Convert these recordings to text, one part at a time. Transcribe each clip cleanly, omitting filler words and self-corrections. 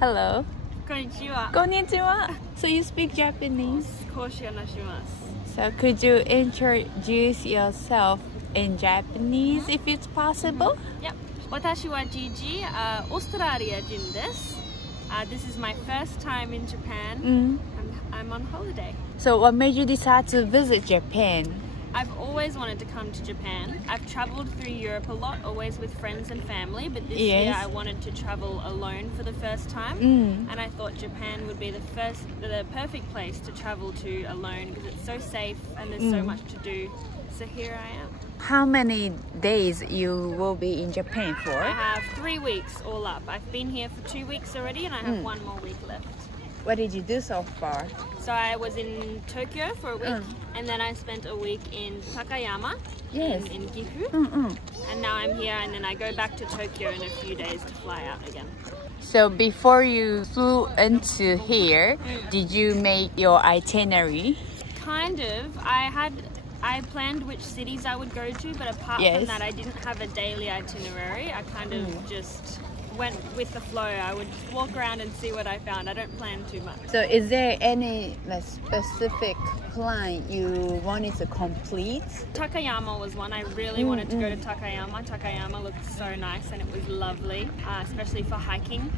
Hello. こんにちは。こんにちは. So you speak Japanese? 少し話します。So could you introduce yourself in Japanese if it's possible? Yep. 私はジジ、オーストラリア人です。This is my first time in Japan. I'm on holiday. So what made you decide to visit Japan? I've always wanted to come to Japan. I've traveled through Europe a lot, always with friends and family, but this year I wanted to travel alone for the first time. And I thought Japan would be the perfect place to travel to alone because it's so safe and there's so much to do. So here I am. How many days you will be in Japan for? I have 3 weeks all up. I've been here for 2 weeks already and I have 1 more week left. What did you do so far? So I was in Tokyo for a week and then I spent a week in Takayama in Gifu. And now I'm here and then I go back to Tokyo in a few days to fly out again. So before you flew into here, did you make your itinerary? Kind of. I planned which cities I would go to, but apart from that, I didn't have a daily itinerary. I kind of just went with the flow. I would just walk around and see what I found. I don't plan too much. So is there any specific plan you wanted to complete? Takayama was one. I really wanted to go to Takayama. Takayama looked so nice and it was lovely, especially for hiking.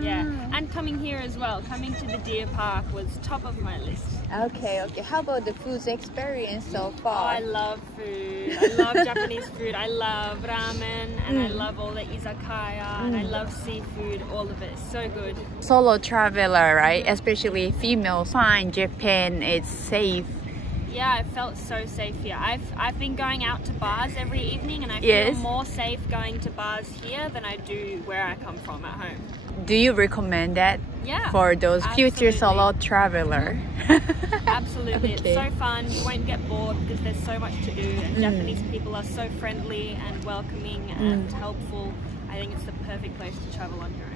Yeah, and coming here as well. Coming to the deer park was top of my list. Okay. How about the food experience so far? Oh, I love food. I love Japanese food. I love ramen and I love all the izakaya and I love seafood. All of it is so good. Solo traveler, right? Especially females find Japan it's safe. Yeah, I felt so safe here. I've been going out to bars every evening and I feel more safe going to bars here than I do where I come from at home. Do you recommend that for those future solo traveler? Absolutely. It's so fun. You won't get bored because there's so much to do and Japanese people are so friendly and welcoming and helpful. I think it's the perfect place to travel on your own.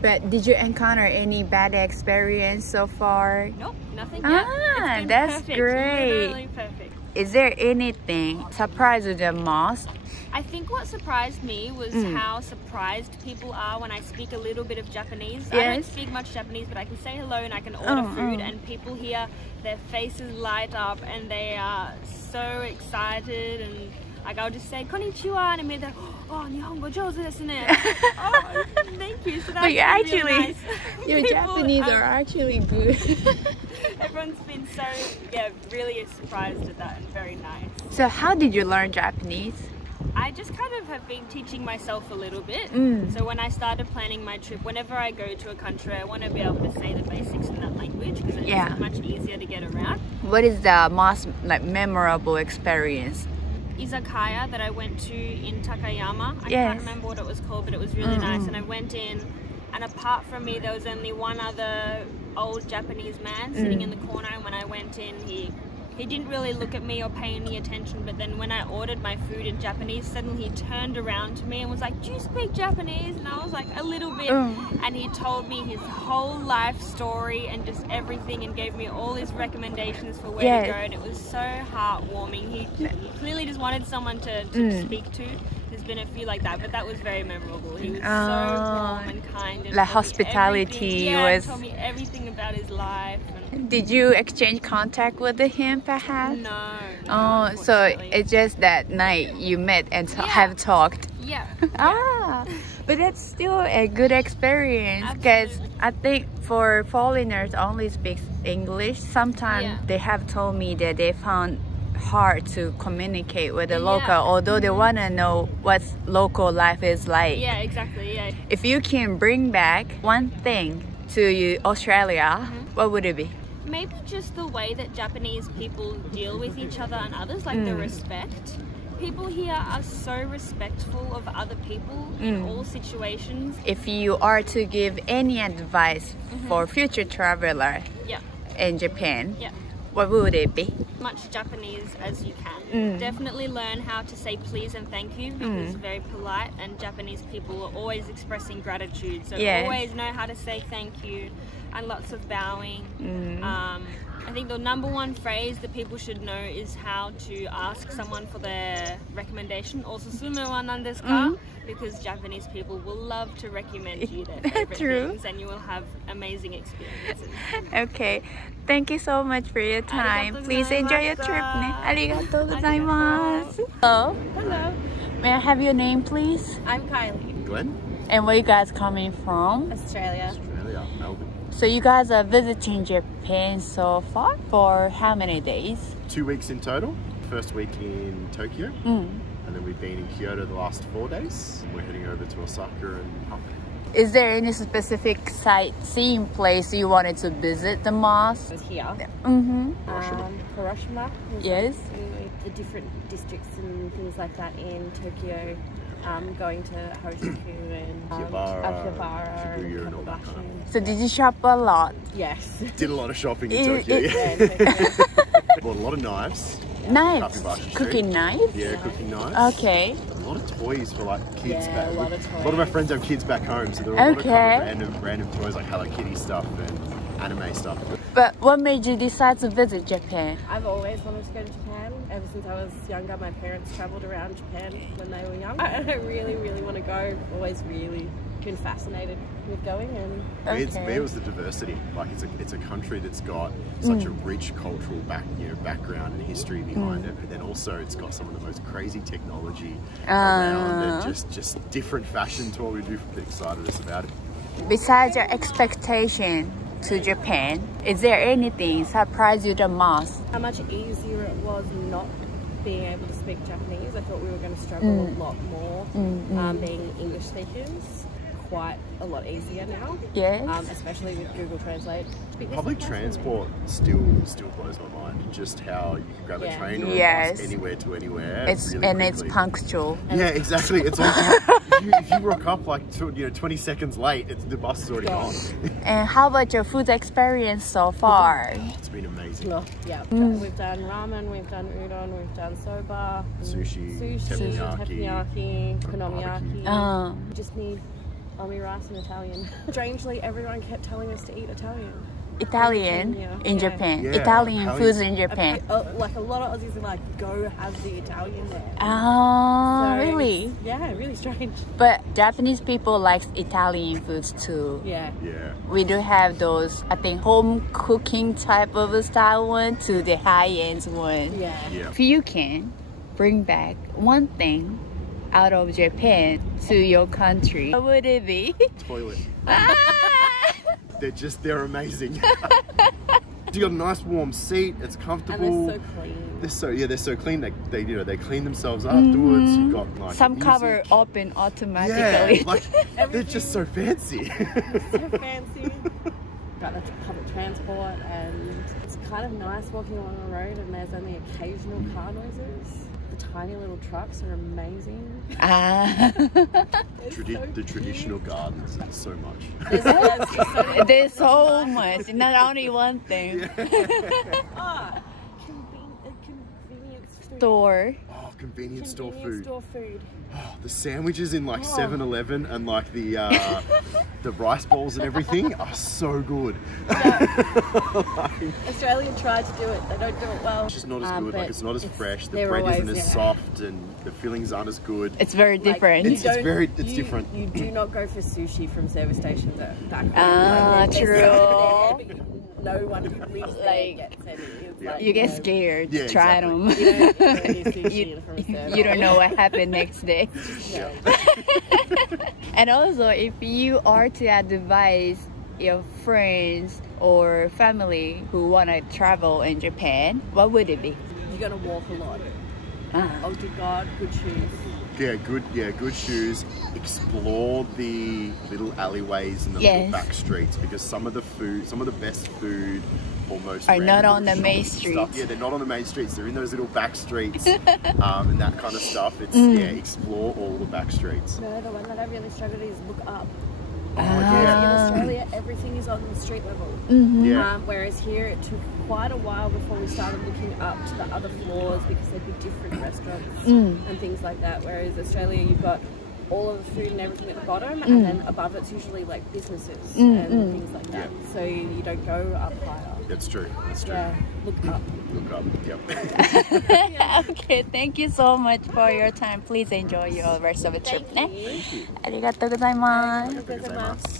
But did you encounter any bad experience so far? Nope, nothing yet. It's been that's perfect. Great. Literally perfect. Is there anything surprised you the most? I think what surprised me was how surprised people are when I speak a little bit of Japanese. I don't speak much Japanese, but I can say hello and I can order food and people here, their faces light up and they are so excited and like I'll just say konnichiwa and they're like, oh, Nihongo jouzu desu ne. Oh, thank you. So that's actually, really nice. your Japanese are actually good. Everyone's been so, really surprised at that and very nice. So how did you learn Japanese? I just kind of have been teaching myself a little bit. So when I started planning my trip, whenever I go to a country, I want to be able to say the basics in that language because it's much easier to get around. What is the most memorable experience? Izakaya that I went to in Takayama. I can't remember what it was called, but it was really nice. And I went in, and apart from me, there was only one other old Japanese man sitting in the corner. And when I went in, he didn't really look at me or pay any attention, but then when I ordered my food in Japanese, suddenly he turned around to me and was like, do you speak Japanese? And I was like, a little bit. And he told me his whole life story and just everything and gave me all his recommendations for where to go. And it was so heartwarming. He clearly just wanted someone to speak to. There's been a few like that, but that was very memorable. He was so warm and kind. And like hospitality was... told me everything about his life. And did you exchange contact with him perhaps? No. So it's just that night you met and have talked. Yeah. But that's still a good experience because I think for foreigners only speak English. Sometimes they have told me that they found hard to communicate with the local, although they want to know what local life is like. Yeah, exactly. Yeah. If you can bring back one thing to Australia, what would it be? Maybe just the way that Japanese people deal with each other and others, like the respect. People here are so respectful of other people in all situations. If you are to give any advice for future traveler in Japan, what would it be? Much Japanese as you can. Definitely learn how to say please and thank you because it's very polite and Japanese people are always expressing gratitude. So always know how to say thank you. and lots of bowing. I think the number one phrase that people should know is how to ask someone for their recommendation. Osusume wa nan desu ka? Because Japanese people will love to recommend you their favorite things, and you will have amazing experiences. Okay, thank you so much for your time. Please enjoy your trip. Arigatou gozaimasu. Hello. Hello. May I have your name, please? I'm Kylie. Glenn? And where you guys coming from? Australia. Australia, Melbourne. So you guys are visiting Japan so far for how many days? 2 weeks in total. First week in Tokyo, and then we've been in Kyoto the last 4 days. We're heading over to Osaka and up. Is there any specific sightseeing place you wanted to visit the most? Here. Hiroshima. Yes. The different districts and things like that in Tokyo. Going to Harajuku and Akihabara, and Shibuya and all that kind Kabubashi. So did you shop a lot? Yes. Did a lot of shopping in Tokyo. Bought a lot of knives. Knives? Kabubashi Street. Cooking knives? Yeah, cooking knives. Okay. A lot of toys for like kids Yeah, back. a lot of A lot of my friends have kids back home, so there are a lot of kind of random toys like Hello Kitty stuff and anime stuff. But what made you decide to visit Japan? I've always wanted to go to Japan. Ever since I was younger, my parents travelled around Japan when they were young. I really, really want to go. Always really been fascinated with going. And It was the diversity. Like it's a country that's got such a rich cultural background and history behind it, but then also it's got some of the most crazy technology around it. Just different fashion to what we do. Excited us about it. Besides your expectation to Japan, is there anything surprised you the most? how much easier it was not being able to speak Japanese. I thought we were going to struggle a lot more being English speakers. Quite a lot easier now. Yes. Especially with Google Translate. Public transport still blows my mind. Just how you can grab a train or a bus anywhere to anywhere. It's punctual. Yeah, exactly. It's on time. if you rock up like 20 seconds late, the bus is already gone. And how about your food experience so far? It's been amazing. Yeah, we've done ramen, we've done udon, we've done soba, Sushi, teppanyaki, okonomiyaki. We just need omi rice and Italian. Strangely, everyone kept telling us to eat Italian. Italian in Japan. Yeah, Italian foods in Japan. Like a lot of Aussies are like, go have the Italian there. Oh, So really? Yeah, really strange. But Japanese people like Italian foods too. Yeah. Yeah. We do have those, I think, home cooking type of a style one to the high-end one. Yeah. If you can bring back one thing out of Japan to your country, what would it be? Toilet. They're amazing. You got a nice warm seat. It's comfortable. And they're so clean. They're so clean. They clean themselves afterwards. You got like some music. cover open automatically. Yeah, like they're just so fancy. So fancy. Got the public transport, and it's kind of nice walking along the road, and there's only occasional car noises. The tiny little trucks are amazing. The traditional gardens, so much. There's so much, not only one thing. Convenience Store. Oh, convenience store food. food. Oh, the sandwiches in like 7-Eleven and like the rice balls and everything are so good. Australia tried to do it. They don't do it well. It's just not as good. Like it's not as fresh. The they're bread isn't always, as soft, and the fillings aren't as good. It's very different. It's different. You do not go for sushi from service stations back home. Ah, true. No one who lives there gets any. You get scared to Yeah, try exactly. them. You don't know what happened next day. Yeah. And also, if you are to advise your friends or family who want to travel in Japan, what would it be? You're gonna walk a lot. Oh dear God, good shoes. Good shoes. Explore the little alleyways and the little back streets, because some of the best food almost are not on the main streets. Yeah, they're not on the main streets. They're in those little back streets and that kind of stuff. It's explore all the back streets. No, the one that I really struggled is look up. Oh, In Australia, everything is on the street level. Whereas here, it took quite a while before we started looking up to the other floors, because there'd be different restaurants and things like that. Whereas Australia, you've got all of the food and everything at the bottom, and then above it's usually like businesses and things like that. So you don't go up higher. That's true. That's true. Yeah, look up. Look up. Yep. Okay, thank you so much for your time. Please enjoy your rest of the trip ね。ありがとうございます。ありがとうございます。